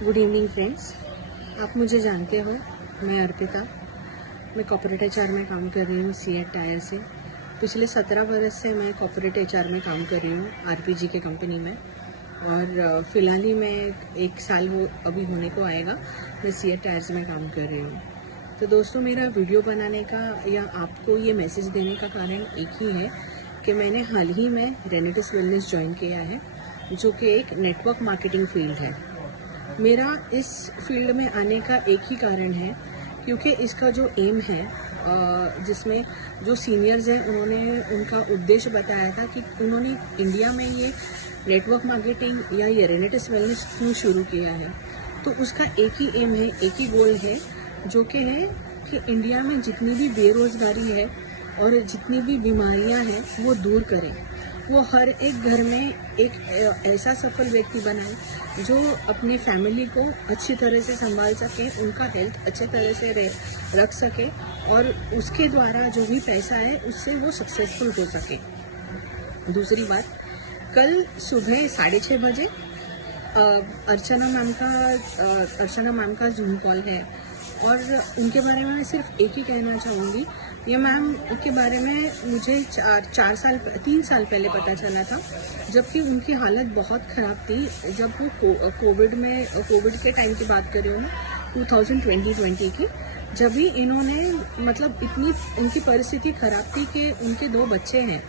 Good evening friends. आप मुझे जानते हो, मैं अर्पिता। मैं कॉर्पोरेट एचआर में काम कर रही हूँ सीएट टायर से। पिछले 17 बरस से मैं कॉर्पोरेट एचआर में काम कर रही हूँ आरपीजी के कंपनी में। और फ़िलहाल ही मैं एक साल हो अभी होने को आएगा मैं सीएट टायर्स में काम कर रही हूँ। तो दोस्तों, मेरा वीडियो बनाने का या आपको ये मैसेज देने का कारण एक ही है कि मैंने हाल ही में रेनेटिस वेलनेस ज्वाइन किया है, जो कि एक नेटवर्क मार्केटिंग फील्ड है। मेरा इस फील्ड में आने का एक ही कारण है क्योंकि इसका जो एम है, जिसमें जो सीनियर्स हैं उन्होंने उनका उद्देश्य बताया था कि उन्होंने इंडिया में ये नेटवर्क मार्केटिंग या ये रेनेटिस वेलनेस क्यों शुरू किया है। तो उसका एक ही एम है, एक ही गोल है, जो कि है कि इंडिया में जितनी भी बेरोज़गारी है और जितनी भी बीमारियां हैं वो दूर करें। वो हर एक घर में एक ऐसा सफल व्यक्ति बनाए जो अपनी फैमिली को अच्छी तरह से संभाल सके, उनका हेल्थ अच्छे तरह से रख सके और उसके द्वारा जो भी पैसा है उससे वो सक्सेसफुल हो सके। दूसरी बात, कल सुबह 6:30 बजे अर्चना मैम का जूम कॉल है और उनके बारे में मैं सिर्फ एक ही कहना चाहूँगी। ये मैम के बारे में मुझे 3 साल पहले पता चला था, जबकि उनकी हालत बहुत ख़राब थी। जब वो कोविड के टाइम की बात कर रही हूँ, 2020 की, जब भी इन्होंने मतलब इतनी उनकी परिस्थिति ख़राब थी कि उनके 2 बच्चे हैं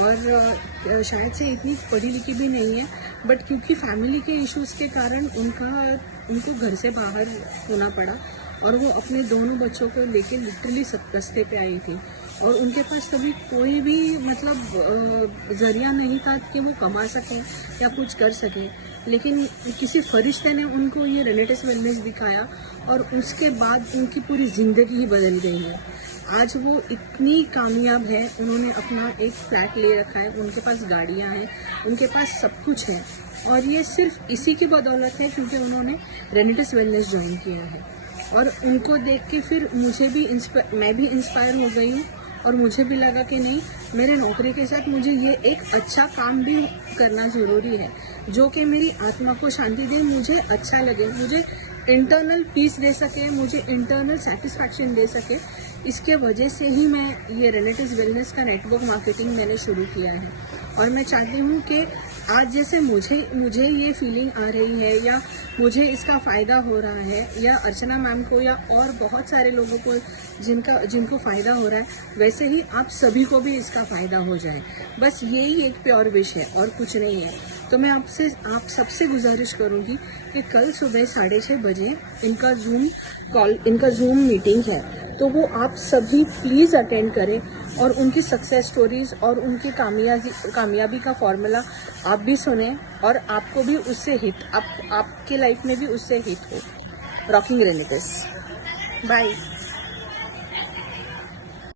और शायद से इतनी पढ़ी लिखी भी नहीं है, बट क्योंकि फैमिली के इश्यूज़ के कारण उनको घर से बाहर होना पड़ा और वो अपने दोनों बच्चों को लेके लिटरली रास्ते पे आई थी और उनके पास कभी कोई भी मतलब ज़रिया नहीं था कि वो कमा सकें या कुछ कर सकें। लेकिन किसी फरिश्ते ने उनको ये रेनेटिस वेलनेस दिखाया और उसके बाद उनकी पूरी ज़िंदगी ही बदल गई है। आज वो इतनी कामयाब है, उन्होंने अपना एक फ्लैट ले रखा है, उनके पास गाड़ियाँ हैं, उनके पास सब कुछ है और ये सिर्फ इसी की बदौलत है क्योंकि उन्होंने रेनेटिस वेलनेस ज्वाइन किया है। और उनको देख के फिर मैं भी इंस्पायर हो गई हूँ और मुझे भी लगा कि नहीं, मेरे नौकरी के साथ मुझे ये एक अच्छा काम भी करना ज़रूरी है जो कि मेरी आत्मा को शांति दे, मुझे अच्छा लगे, मुझे इंटरनल पीस दे सके, मुझे इंटरनल सेटिस्फैक्शन दे सके। इसके वजह से ही मैं ये रेनेटिस वेलनेस का नेटवर्क मार्केटिंग मैंने शुरू किया है और मैं चाहती हूँ कि आज जैसे मुझे ये फीलिंग आ रही है या मुझे इसका फ़ायदा हो रहा है या अर्चना मैम को या और बहुत सारे लोगों को जिनको फ़ायदा हो रहा है, वैसे ही आप सभी को भी इसका फ़ायदा हो जाए। बस यही एक प्योर विश है और कुछ नहीं है। तो मैं आप सबसे गुजारिश करूँगी कि कल सुबह 6:30 बजे इनका जूम मीटिंग है, तो वो आप सभी प्लीज़ अटेंड करें और उनकी सक्सेस स्टोरीज़ और उनकी कामयाबी का फॉर्मूला आप भी सुने और आपको भी उससे आपके लाइफ में भी उससे हिट हो। रॉकिंग रेनेटिस। बाय।